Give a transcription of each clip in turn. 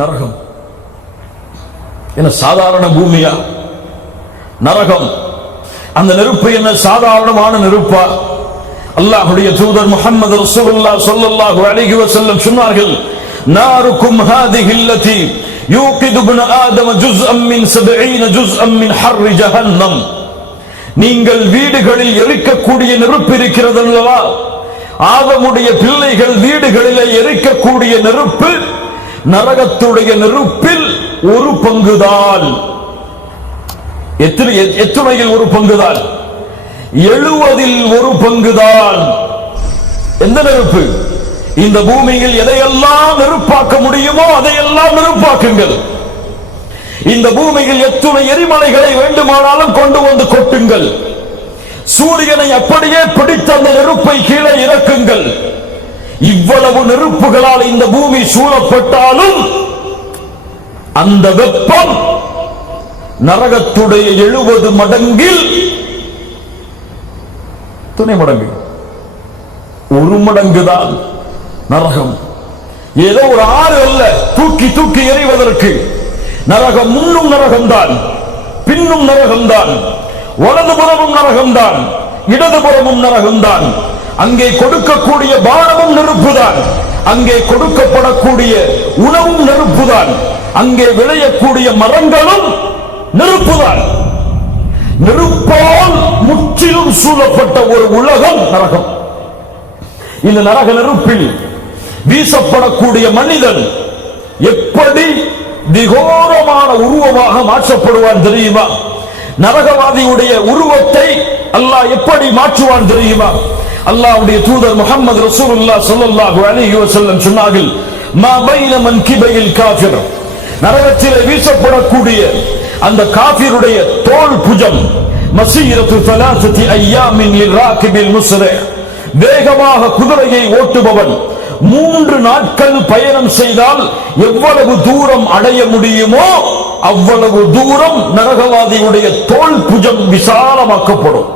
நரகம் என்ன சாதாரண பூமியா? நரகம் அந்த நெருப்பு என்ன சாதாரணமான நெருப்பா? அல்லாஹ்வுடைய தூதர் முஹம்மது ரசூலுல்லாஹ் ஸல்லல்லாஹு அலைஹி வஸல்லம் சொன்னார்கள், நாருக்கும் ஹாதிஹி அல்லதி யூகிது இப்னு ஆதம ஜுஸ்அம் மின் 70 ஜுஸ்அம் மின் ஹர்ரி ஜஹன்னம். நீங்கள் வீடுகளில் எரிக்கக்கூடிய நெருப்பு இருக்கிறது அல்லவா, ஆதமுடைய பிள்ளைகள் வீடுகளிலே எரிக்கக்கூடிய நெருப்பு நரகத்துடைய நெருப்பில் ஒரு பங்குதான். எத்துணையில் ஒரு பங்குதான்? 70 ஒரு பங்குதான். எந்த நெருப்பு? இந்த பூமியில் எதையெல்லாம் நெருப்பாக்க முடியுமோ அதையெல்லாம் நெருப்பாக்குங்கள். இந்த பூமியில் எத்துணை எரிமலைகளை வேண்டுமானாலும் கொண்டு வந்து கொட்டுங்கள். சூரியனை அப்படியே பிடித்த அந்த நெருப்பை கீழே இறக்குங்கள். இவ்வளவு நெருப்புகளால் இந்த பூமி சூழப்பட்டாலும் அந்த வெப்பம் நரகத்துடைய 70 மடங்கில் துணை மடங்கு, ஒரு மடங்குதான் நரகம். ஏதோ ஒரு ஆறு அல்ல தூக்கி தூக்கி எறிவதற்கு. நரகம் முன்னும் நரகம்தான், பின்னும் நரகம்தான், வலதுபுறமும் நரகம்தான், இடதுபுறமும் நரகம்தான். அங்கே கொடுக்கக்கூடிய பானமும் நெருப்புதான், அங்கே கொடுக்கப்படக்கூடிய உணவும் நெருப்புதான், அங்கே விளையக்கூடிய மரங்களும் நெருப்புதான். நெருப்பால் முற்றிலும் சூழப்பட்ட ஒரு உலகம் நரகம். இந்த நரக நெருப்பில் வீசப்படக்கூடிய மனிதன் எப்படி திகோரமான உருவமாக மாற்றப்படுவான் தெரியுமா? நரகவாதியுடைய உருவத்தை அல்லாஹ் எப்படி மாற்றுவான் தெரியுமா? அல்லாஹ்வுடைய தூதர் முஹம்மது ரசூலுல்லாஹ் ஸல்லல்லாஹு அலைஹி வஸல்லம் சொன்னார்கள், மா பைன மன்கிபைல் காஃபிர், நரகத்திலே வீசப்படக்கூடிய அந்த காஃபிருடைய தோள் புஜம் மஸீரத்து 3 அய்யாமின் லிராகிபில் முஸ்ரி, வேகமாக குதிரையை ஓட்டுபவன் 3 நாட்கள் பயணம் செய்தால் எவ்வளவு தூரம் அடைய முடியுமோ அவ்வளவு தூரம் நரகவாதியுடைய தோள் புஜம் விசாலமாக்கப்படும்.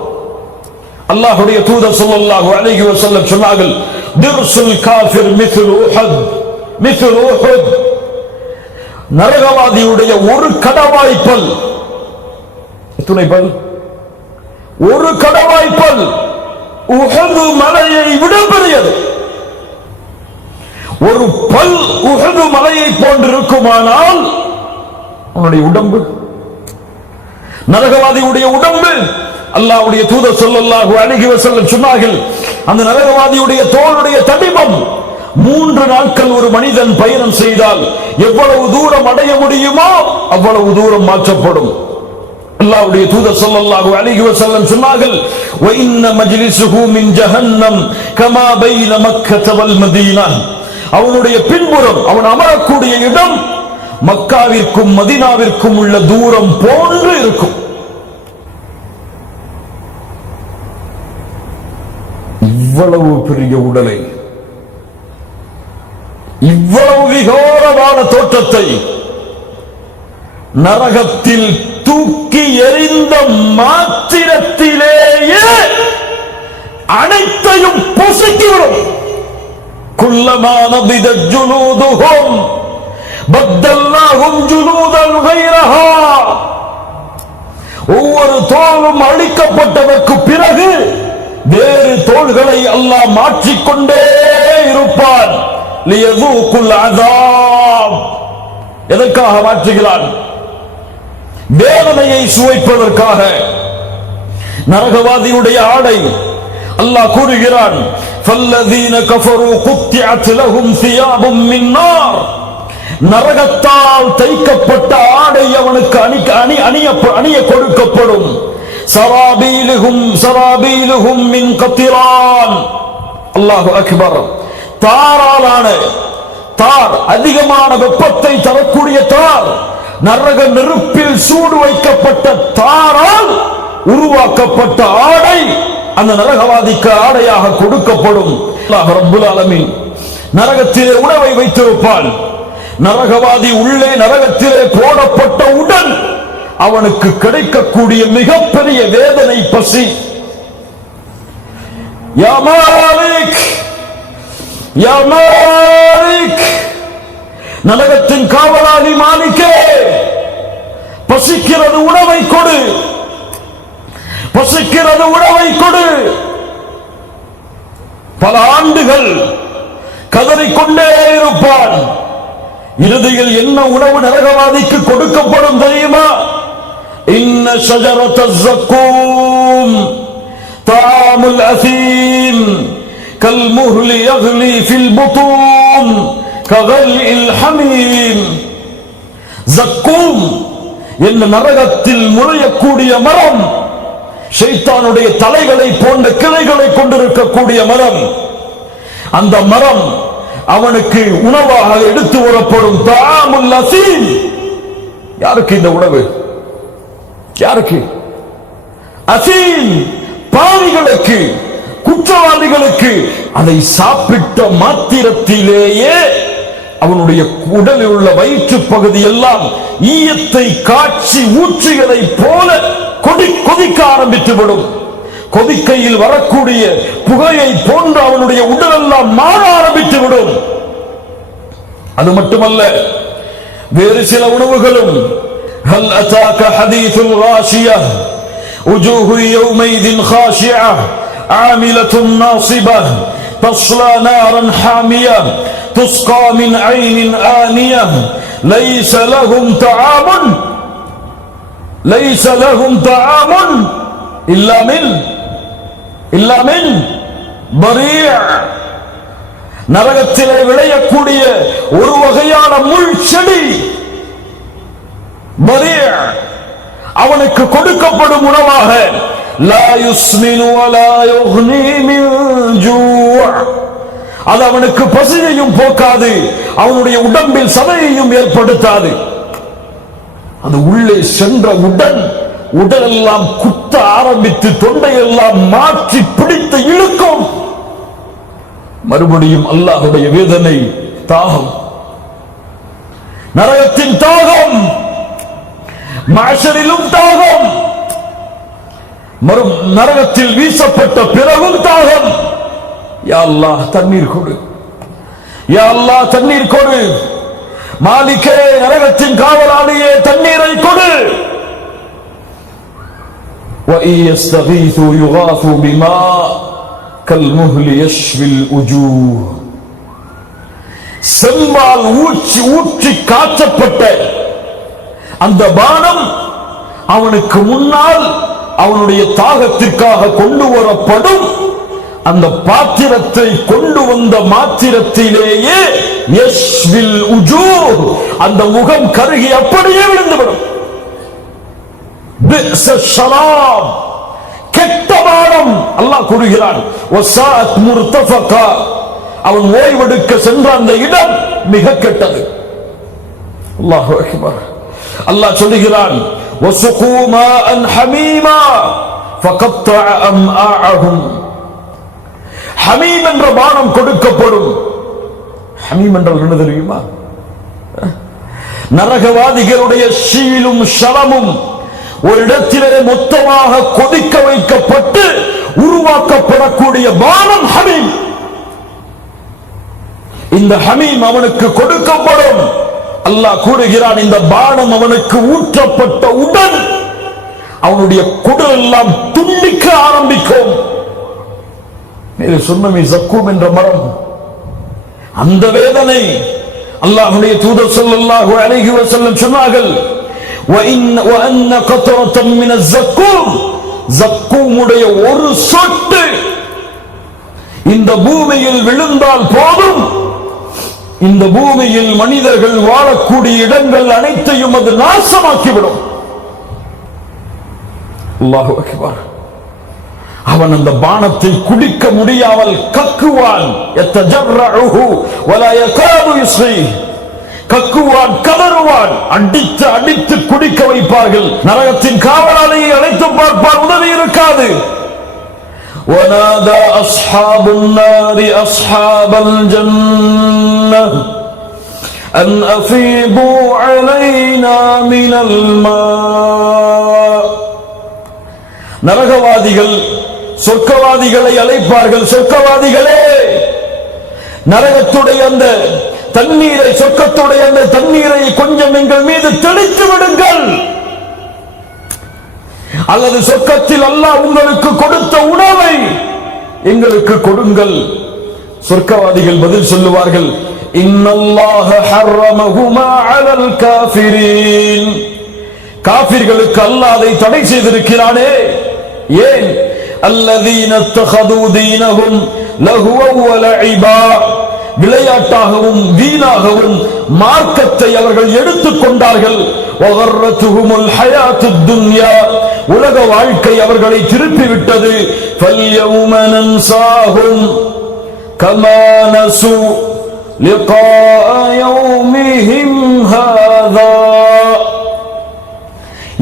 அல்லாஹ்வுடைய தூதர் ஸல்லல்லாஹு அலைஹி வஸல்லம் சொன்னார்கள், திர்சுல் காஃபிர் மித்லு உஹத், மித்லு உஹத், நரகவாதியுடைய ஒரு கடவாய்ப்பல், எத்தனை பல்? ஒரு கடவாய்ப்பல் உஹது மலையை விட பெரியது. ஒரு பல் உஹது மலையை போன்றிருக்குமானால் அவனுடைய உடம்பு, நரகவாதியுடைய உடம்பு, அல்லாஹ்வுடைய தூதர் ஸல்லல்லாஹு அலைஹி வஸல்லம் சொன்னார்கள், அந்த நரகவாதியுடைய தோளுடைய தடிமம் 3 நாட்கள் ஒரு மனிதன் பயணம் செய்தால் எவ்வளவு தூரம் அடைய முடியுமோ அவ்வளவு தூரம் மாற்றப்படும். அல்லாஹ்வுடைய தூதர் ஸல்லல்லாஹு அலைஹி வஸல்லம் சொன்னார்கள், வ இன்ன மஜ்லிஸுஹு மின் ஜஹன்னம் கமா பைன மக்கத வல் மதீனா, அவனுடைய பின்புறம் அவன் அமரக்கூடிய இடம் மக்காவிற்கும் மதீனாவிற்கும் உள்ள தூரம் போன்று இருக்கும். இவ்வளவு பெரிய உடலை, இவ்வளவு விகோரமான தோற்றத்தை நரகத்தில் தூக்கி எறிந்த மாத்திரத்திலேயே அனைத்தையும் பொசுக்கிவிடும். குல்லமா நபிதத் ஜுலூதுஹும் பத்தல்னாஹும் ஜுலூதன் கைரஹா, ஒவ்வொரு தோலும் அழிக்கப்பட்டதற்கு பிறகு வேறு தோள்களை அல்லாஹ் மாற்றிக்கொண்டே இருப்பான். லியதூகுல் அஸாப், எதற்காக மாற்றுகிறான்? வேதனையை சுவைப்பதற்காக. நரகவாதியுடைய ஆடை அல்லாஹ் கூறுகிறான், ஃபல்லதீன கஃபரு குத்திஅத் லஹும் சியாபும் மின் நார், நரகத்தால் தைக்கப்பட்ட ஆடை அவனுக்கு அணிய கொடுக்கப்படும். சராபீலுஹும் மின் கத்திரான், அல்லாஹு அக்பர், தாராலான தார், அதிகமான வெப்பத்தை தரக்கூடிய தார், நரக நெருப்பில் சூடு வைக்கப்பட்ட தாரால் உருவாக்கப்பட்ட ஆடை அந்த நரகவாதிக்கு ஆடையாக கொடுக்கப்படும். அல்லாஹ் ரப்புல் ஆலமீன் நரகத்திலே உணவை வைத்திருப்பான். நரகவாதி உள்ளே நரகத்திலே போடப்பட்டவுடன் அவனுக்கு கிடைக்கக்கூடிய மிகப்பெரிய வேதனை பசி. யா மாலிக் யா மாலிக் நரகத்தின் காவலாளி மாலிக்கே, பசிக்கிறது உணவை கொடு, பசிக்கிறது உணவை கொடு. பல ஆண்டுகள் கதறிக்கொண்டே இருப்பான். இறுதியில் என்ன உணவு நரகவாதிக்கு கொடுக்கப்படும் தெரியுமா? இன்ன ஷஜரத்தல் ஸக்கூம் தஆமுல் அஸீம் கல்முஹ்லி யக்லி ஃபில் புத்தூன் ககல்இல் ஹமீம். ஸக்கூம் என்ற நரகத்தில் முளையக்கூடிய மரம், ஷைத்தானுடைய தலைகளை போன்ற கிளைகளை கொண்டிருக்கக்கூடிய மரம். அந்த மரம் அவனுக்கு உணவாக எடுத்து வரப்படும். தஆமுல் அஸீம். யாருக்கு இந்த உணவு? யாருக்கு? அஸீம், பாவிகளுக்கு, குற்றவாளிகளுக்கு. அதை சாப்பிட்ட மாத்திரத்திலேயே அவனுடைய உடலில் உள்ள வயிற்று பகுதி எல்லாம் ஈயத்தை காட்சி ஊற்றியதை போல கொதிக்க ஆரம்பித்துவிடும். கொதிக்கையில் வரக்கூடிய புகையை போன்று அவனுடைய உடலெல்லாம் மாற ஆரம்பித்துவிடும். அது மட்டுமல்ல, வேறு சில உணவுகளும். ஹல் அதாக ஹதீதுல் காஷியா உஜூஹு யௌமைதின் காஷியா ஆமிலத்துன் நாஸிபா தஸ்லா நாரன் ஹாமியா துஸ்கா மின் ஐனின் ஆனியா லைஸ லஹும் தஆமுன் இல்லா மின் பரீஅ. நரகத்திலே விளையக்கூடிய ஒரு வகையான முள் செடி பரீஅ அவனுக்கு கொடுக்கப்படும் உணவாக. லா யுஸ்மினு வலா யுக்னி மின் ஜூஅ். அது அவனுக்கு பசியையும் போக்காது, அவனுடைய உடம்பில் சதையையும் ஏற்படுத்தாது. அது உள்ளே சென்றவுடன் உடலெல்லாம் குத்த ஆரம்பித்து தொண்டையெல்லாம் மாற்றி பிடித்து இழுக்கும். மறுபடியும் அல்லாஹ்வுடைய வேதனை, தாகம், நரகத்தின் தாகம், மஹ்ஷரிலும் தாகம், நரகத்தில் வீசப்பட்ட பிறகும் தாகம். யா அல்லாஹ் தண்ணீர் கொடு, யா அல்லாஹ் தண்ணீர் கொடு. மாலிகே, நரகத்தின் காவலாளியே, தண்ணீரை கொடு. وَإِنْ يَسْتَغِيثُوا يُغَاثُوا بِمَاءٍ كَالْمُهْلِ يَشْوِي الْوُجُوهَ. செம்பால் ஊற்றி காய்ச்சப்பட்ட அந்த பானம் அவனுக்கு முன்னால் அவனுடைய தாகத்திற்காக கொண்டு வரப்படும். அந்த பாத்திரத்தை கொண்டு வந்த மாத்திரத்திலேயே யஷ்வில் உஜூஹ், அந்த முகம் கருகி அப்படியே விழுந்துவிடும். பிஸ ஷராப், கெட்ட பானம். அல்லாஹ் கூறுகிறான், வஸாஅத் முர்தஃபகா, அவன் ஓய்வெடுக்க சென்ற அந்த இடம் மிக கெட்டது. அல்லாஹு அக்பர். அல்லாஹ் சொல்லுகிறான், வஸுகு மாஅன் ஹமீமா ஃபகத்தஅ அம்ஆஅஹும். ஹமீம் என்ற பானம் கொடுக்கப்படும். ஹமீம் என்றால் என்ன தெரியுமா? நரகவாதிகளுடைய ஷீலும் ஷரமும் ஒரு இடத்திலே மொத்தமாக கொதிக்க வைக்கப்பட்டு உருவாக்கப்படக்கூடிய பானம் ஹமீம். இந்த ஹமீம் அவனுக்கு கொடுக்கப்படும். அல்லாஹ் கூறுகிறான், இந்த பானம் அவனுக்கு ஊற்றப்பட்டவுடன் அவனுடைய குடல் எல்லாம் துண்டிக்க ஆரம்பிக்கும். சொன்னமே ஸக்கூம் என்ற மரம், அந்த வேதனை. அல்லாஹ்வுடைய தூதர் ஸல்லல்லாஹு அலைஹி வஸல்லம் சொன்னார்கள், وَأَنَّ قَطْرَةً مِنَ الزَّقُّومِ, ஸக்கூமுடைய ஒரு சொட்டு இந்த பூமியில் விழுந்தால் போதும், இந்த பூமியில் மனிதர்கள் வாழக்கூடிய இடங்கள் அனைத்தையும் அது நாசமாக்கிவிடும். அல்லாஹு அக்பர். அவன் அந்த பானத்தை குடிக்க முடியாமல் கக்குவான். யத்தஜர்ரஉஹு வலா யகாது யுஸ்ரி, கக்குவான், கதறுவான். அடித்து அடித்து குடிக்க வைப்பார்கள். நரகத்தின் காவலாளியை அழைத்து பார்ப்பார், உதவி இருக்காது. وَنَادَى أَصْحَابُ النَّارِ أَصْحَابَ الْجَنَّةِ أَنْ أَفِيضُوا عَلَيْنَا مِنَ الْمَاءِ. நரகவாதிகள் சொர்க்கவாதிகளை அழைப்பார்கள், சொர்க்கவாதிகளே, நரகத்துடைய அந்த தண்ணீரை, சொர்க்கத்துடைய அந்த தண்ணீரை கொஞ்சம் எங்கள் மீது தெளித்து விடுங்கள், அல்லது சொர்க்கத்தில் அல்லாஹ் உங்களுக்கு கொடுத்த உணவை எங்களுக்கு கொடுங்கள். சொர்க்கவாதிகள் பதில் சொல்லுவார்கள், இன்னல்லாஹ ஹர்ரமஹுமா அலல் காஃபிரீன். காஃபிர்களுக்கு அல்லாஹ் அதை தடை செய்திருக்கிறானே. ஏன்? அல்லதீன தஹது தீனஹும் லஹுவ வ லஇபா. விளையாட்டாகவும் வீணாகவும் மார்க்கத்தை அவர்கள் எடுத்துக் கொண்டார்கள். வகர்ரத்துஹுமுல் ஹயாத்துத் துன்யா. உலக வாழ்க்கை அவர்களை திருப்பிவிட்டது. ஃபல்யௌம நன்சாஹும் கமா நஸு லிகா யௌமிஹிம் ஹாதா.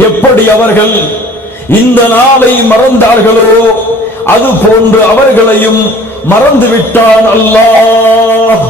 எப்படி அவர்கள் இந்த நாளை மறந்தார்களோ அது போன்று அவர்களையும் மறந்துவிட்டான் அல்லாஹ்.